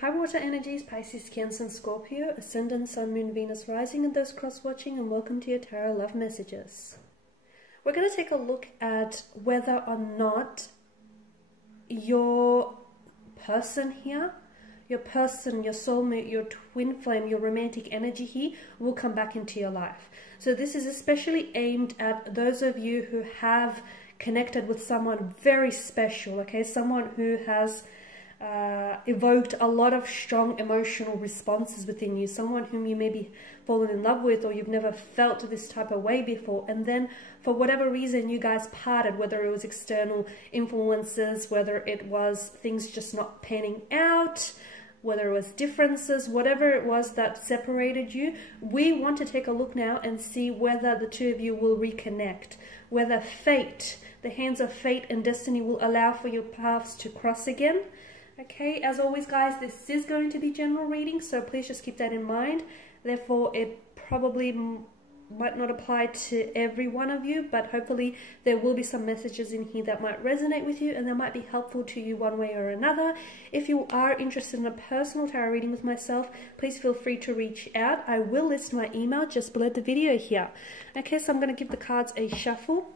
High water energies, Pisces, Cancer, and Scorpio, Ascendant, Sun, Moon, Venus, Rising, and those cross-watching, and welcome to your Tarot Love Messages. We're going to take a look at whether or not your person here, your person, your soulmate, your twin flame, your romantic energy here will come back into your life. So this is especially aimed at those of you who have connected with someone very special, okay? Someone who has evoked a lot of strong emotional responses within you, someone whom you maybe fallen in love with or you've never felt this type of way before, and then for whatever reason you guys parted, whether it was external influences, whether it was things just not panning out, whether it was differences, whatever it was that separated you. We want to take a look now and see whether the two of you will reconnect, whether fate, the hands of fate and destiny will allow for your paths to cross again. Okay, as always guys, this is going to be general reading, so please just keep that in mind. Therefore, it probably might not apply to every one of you, but hopefully there will be some messages in here that might resonate with you and that might be helpful to you one way or another. If you are interested in a personal tarot reading with myself, please feel free to reach out. I will list my email just below the video here. Okay, so I'm going to give the cards a shuffle.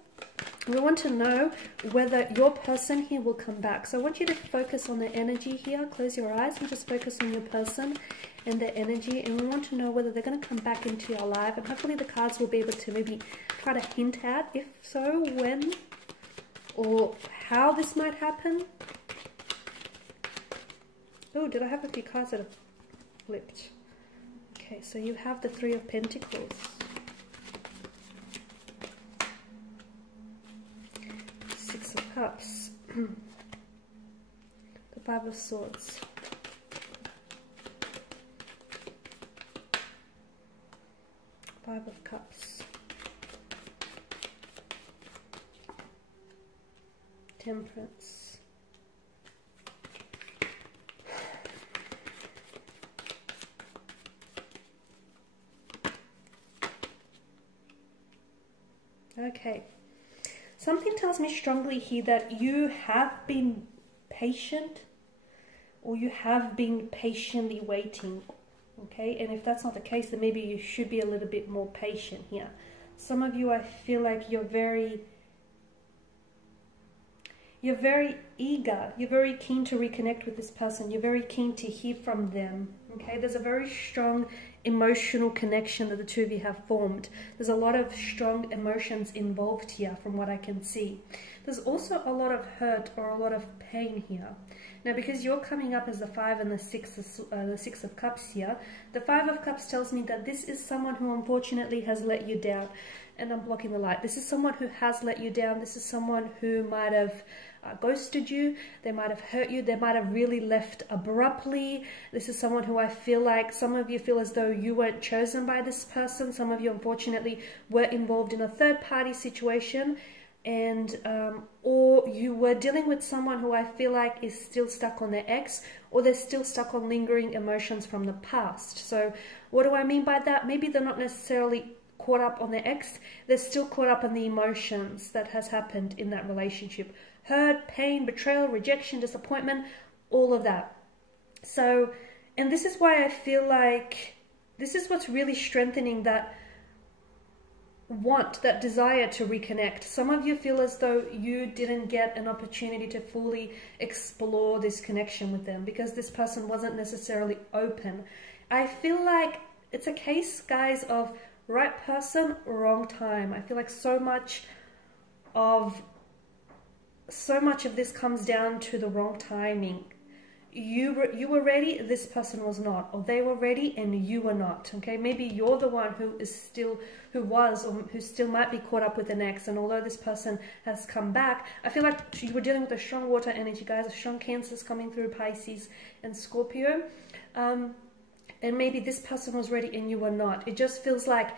We want to know whether your person here will come back. So I want you to focus on the energy here. Close your eyes and just focus on your person and their energy. And we want to know whether they're going to come back into your life. And hopefully the cards will be able to maybe try to hint at, if so, when or how this might happen. Oh, did I have a few cards that have flipped? Okay, so you have the Three of Pentacles. Six of Cups, the Five of Swords, Five of Cups, Temperance, okay. Something tells me strongly here that you have been patient, or you have been patiently waiting, okay? And if that's not the case, then maybe you should be a little bit more patient here. Some of you, I feel like you're very eager, you're very keen to reconnect with this person, you're very keen to hear from them, okay? There's a very strong emotional connection that the two of you have formed. There's a lot of strong emotions involved here from what I can see. There's also a lot of hurt or a lot of pain here. Now, because you're coming up as the Five and the Six of Cups here, the Five of Cups tells me that this is someone who unfortunately has let you down. And I'm blocking the light. This is someone who has let you down. This is someone who might have ghosted you. They might have hurt you. They might have really left abruptly. This is someone who I feel like some of you feel as though you weren't chosen by this person. Some of you unfortunately were involved in a third-party situation, and or you were dealing with someone who I feel like is still stuck on their ex, or they're still stuck on lingering emotions from the past. So what do I mean by that? Maybe they're not necessarily caught up on their ex, they're still caught up on the emotions that has happened in that relationship. Hurt, pain, betrayal, rejection, disappointment, all of that. So, and this is why I feel like this is what's really strengthening that want, that desire to reconnect. Some of you feel as though you didn't get an opportunity to fully explore this connection with them because this person wasn't necessarily open. I feel like it's a case, guys, of right person, wrong time. I feel like so much of this comes down to the wrong timing. You were ready, this person was not, or they were ready and you were not. Okay, maybe you're the one who still might be caught up with an ex, and although this person has come back, I feel like you were dealing with a strong water energy, guys, a strong Cancers coming through, Pisces and Scorpio. And maybe this person was ready and you were not. It just feels like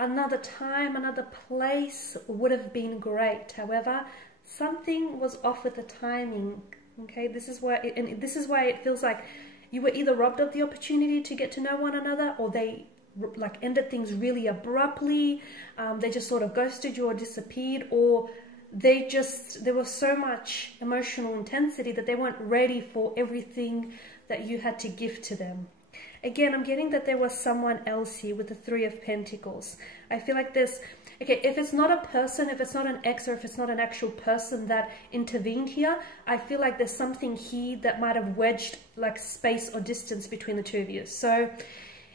another time, another place would have been great. However, something was off with the timing. Okay, this is why it feels like you were either robbed of the opportunity to get to know one another, or they like ended things really abruptly. They just sort of ghosted you or disappeared, or there was so much emotional intensity that they weren't ready for everything that you had to give to them. Again, I'm getting that there was someone else here with the Three of Pentacles. I feel like there's, okay, if it's not a person, if it's not an ex, or if it's not an actual person that intervened here, I feel like there's something here that might have wedged like space or distance between the two of you. So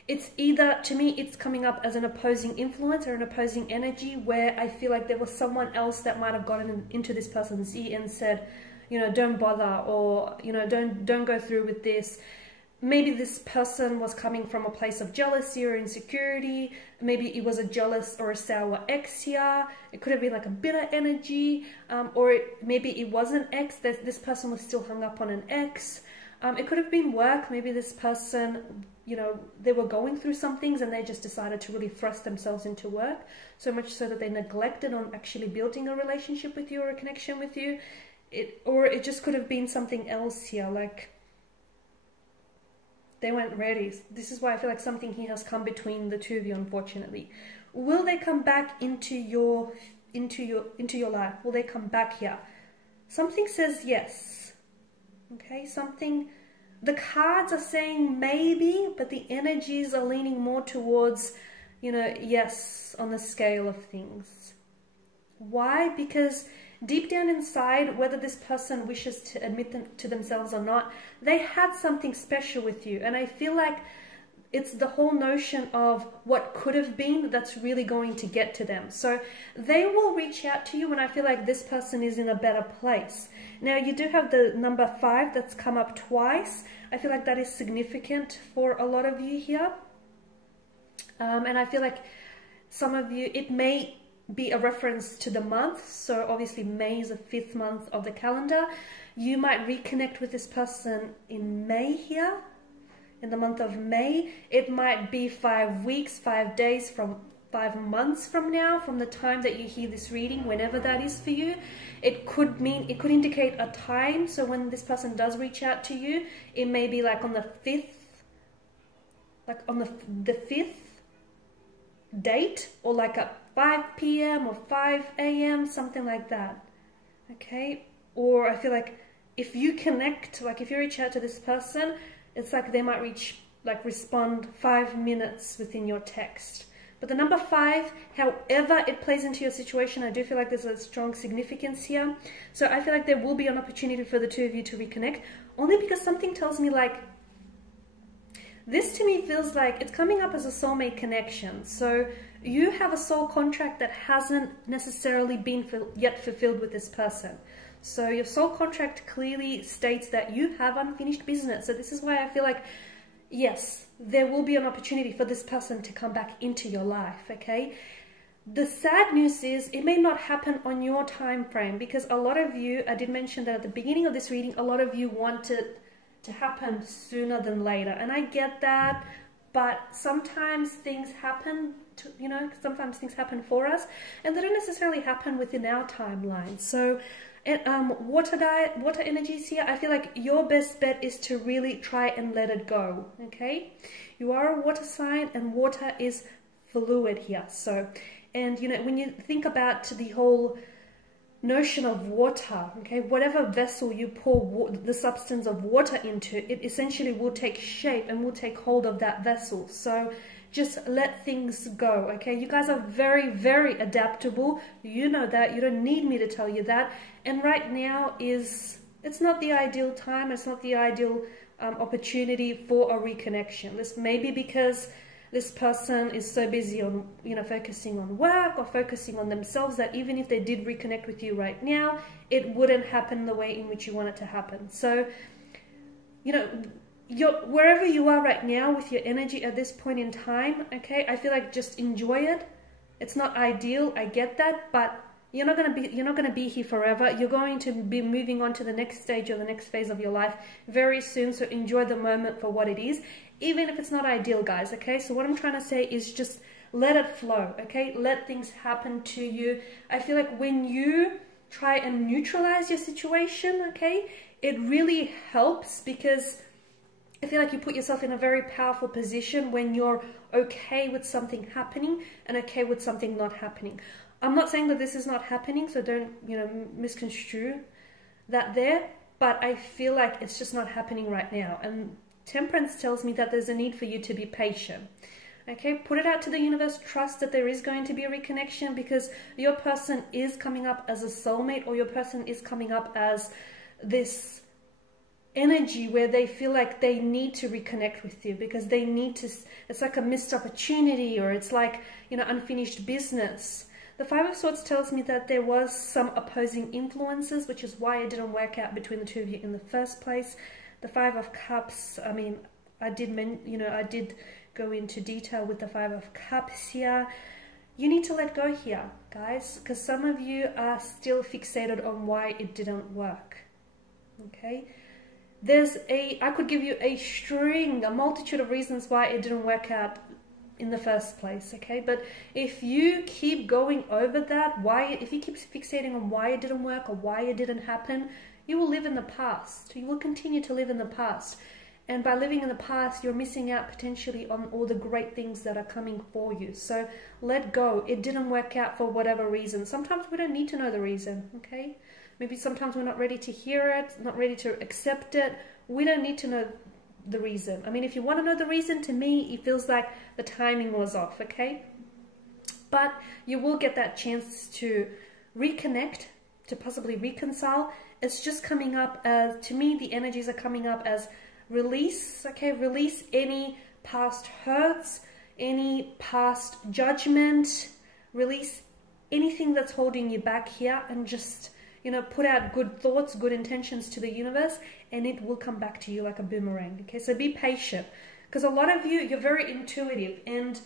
it's either, to me, it's coming up as an opposing influence or an opposing energy, where I feel like there was someone else that might have gotten into this person's ear and said, you know, don't bother, or, you know, don't go through with this. Maybe this person was coming from a place of jealousy or insecurity. Maybe it was a jealous or a sour ex here. It could have been like a bitter energy, or maybe it was an ex, that this person was still hung up on an ex. It could have been work. Maybe this person, you know, they were going through some things and they just decided to really thrust themselves into work, so much so that they neglected on actually building a relationship with you or a connection with you. Or it just could have been something else here, like they weren't ready. This is why I feel like something here has come between the two of you, unfortunately. Will they come back into your life? Will they come back here? Something says yes. Okay, something, the cards are saying maybe, but the energies are leaning more towards, you know, yes, on the scale of things. Why? Because deep down inside, whether this person wishes to admit them to themselves or not, they had something special with you. And I feel like it's the whole notion of what could have been that's really going to get to them. So they will reach out to you when I feel like this person is in a better place. Now, you do have the number 5 that's come up twice. I feel like that is significant for a lot of you here. And I feel like some of you, it may be a reference to the month. So obviously May is the 5th month of the calendar. You might reconnect with this person in May here, in the month of May. It might be 5 weeks, 5 days, from 5 months from now, from the time that you hear this reading, whenever that is for you. It could mean, it could indicate a time. So when this person does reach out to you, it may be like on the 5th, like on the 5th date, or like at 5 p.m. or 5 a.m., something like that. Okay? Or I feel like if you connect, like if you reach out to this person, it's like they might respond 5 minutes within your text. But the number 5, however it plays into your situation, I do feel like there's a strong significance here. So I feel like there will be an opportunity for the two of you to reconnect, only because something tells me like, this to me feels like it's coming up as a soulmate connection. So you have a soul contract that hasn't necessarily been yet fulfilled with this person. So your soul contract clearly states that you have unfinished business. So this is why I feel like, yes, there will be an opportunity for this person to come back into your life, okay? The sad news is it may not happen on your time frame, because a lot of you, I did mention that at the beginning of this reading, a lot of you wanted to happen sooner than later. And I get that, but sometimes things happen, sometimes things happen for us, and they don't necessarily happen within our timeline. So water energies here, I feel like your best bet is to really try and let it go, okay? You are a water sign, and water is fluid here. So, and when you think about the whole notion of water, okay, whatever vessel you pour the substance of water into, it essentially will take shape and will take hold of that vessel. So just let things go, okay? You guys are very, very adaptable. You know that. You don't need me to tell you that. And right now it's not the ideal time. It's not the ideal opportunity for a reconnection. This may be because this person is so busy on, focusing on work or focusing on themselves, that even if they did reconnect with you right now, it wouldn't happen the way in which you want it to happen. So, wherever you are right now with your energy at this point in time, okay, I feel like just enjoy it. It's not ideal, I get that, but you're not gonna be here forever. You're going to be moving on to the next stage or the next phase of your life very soon. So enjoy the moment for what it is, even if it's not ideal, guys. Okay, so what I'm trying to say is just let it flow. Okay, let things happen to you. I feel like when you try and neutralize your situation, okay, it really helps, because I feel like you put yourself in a very powerful position when you're okay with something happening and okay with something not happening. I'm not saying that this is not happening, so don't, misconstrue that there, but I feel like it's just not happening right now. And Temperance tells me that there's a need for you to be patient. Okay, put it out to the universe. Trust that there is going to be a reconnection, because your person is coming up as a soulmate, or your person is coming up as this energy where they feel like they need to reconnect with you, because they need to, it's like a missed opportunity, or it's like, you know, unfinished business. The Five of Swords tells me that there was some opposing influences, which is why it didn't work out between the two of you in the first place. The Five of Cups, I mean, I did go into detail with the Five of Cups here. You need to let go here, guys, because some of you are still fixated on why it didn't work. Okay, I could give you a multitude of reasons why it didn't work out in the first place. Okay, but if you keep going over that, if you keep fixating on why it didn't work or why it didn't happen, you will live in the past. You will continue to live in the past. And by living in the past, you're missing out potentially on all the great things that are coming for you. So let go. It didn't work out for whatever reason. Sometimes we don't need to know the reason, okay? Maybe sometimes we're not ready to hear it, not ready to accept it. We don't need to know the reason. I mean, if you want to know the reason, to me, it feels like the timing was off, okay? But you will get that chance to reconnect, to possibly reconcile. It's just coming up as, to me, the energies are coming up as release, okay? Release any past hurts, any past judgment, release anything that's holding you back here, and just, you know, put out good thoughts, good intentions to the universe, and it will come back to you like a boomerang, okay? So be patient, because a lot of you, you're very intuitive, and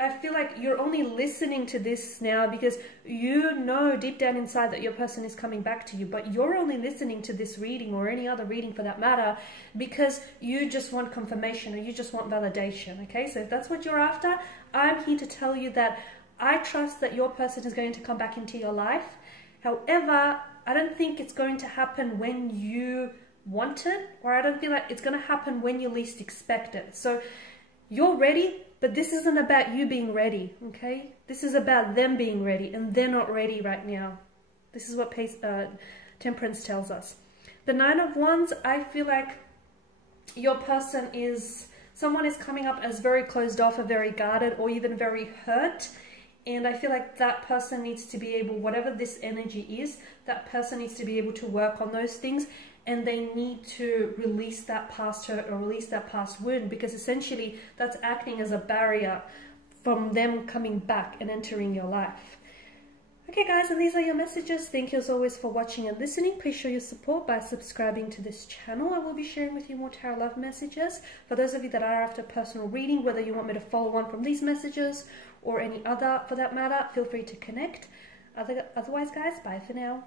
I feel like you're only listening to this now because you know deep down inside that your person is coming back to you, but you're only listening to this reading, or any other reading for that matter, because you just want confirmation, or you just want validation, okay? So if that's what you're after, I'm here to tell you that I trust that your person is going to come back into your life. However, I don't think it's going to happen when you want it, or I don't feel like it's going to happen when you least expect it. So you're ready, but this isn't about you being ready, okay? This is about them being ready, and they're not ready right now. This is what Temperance tells us. The Nine of Wands, I feel like your person someone is coming up as very closed off, or very guarded, or even very hurt. And I feel like that person needs to be able, whatever this energy is, that person needs to be able to work on those things, and they need to release that past hurt or release that past wound, because essentially that's acting as a barrier from them coming back and entering your life. Okay guys, and these are your messages. Thank you as always for watching and listening. Please show your support by subscribing to this channel. I will be sharing with you more tarot love messages. For those of you that are after personal reading, whether you want me to follow on from these messages or any other for that matter, feel free to connect. Otherwise guys, bye for now.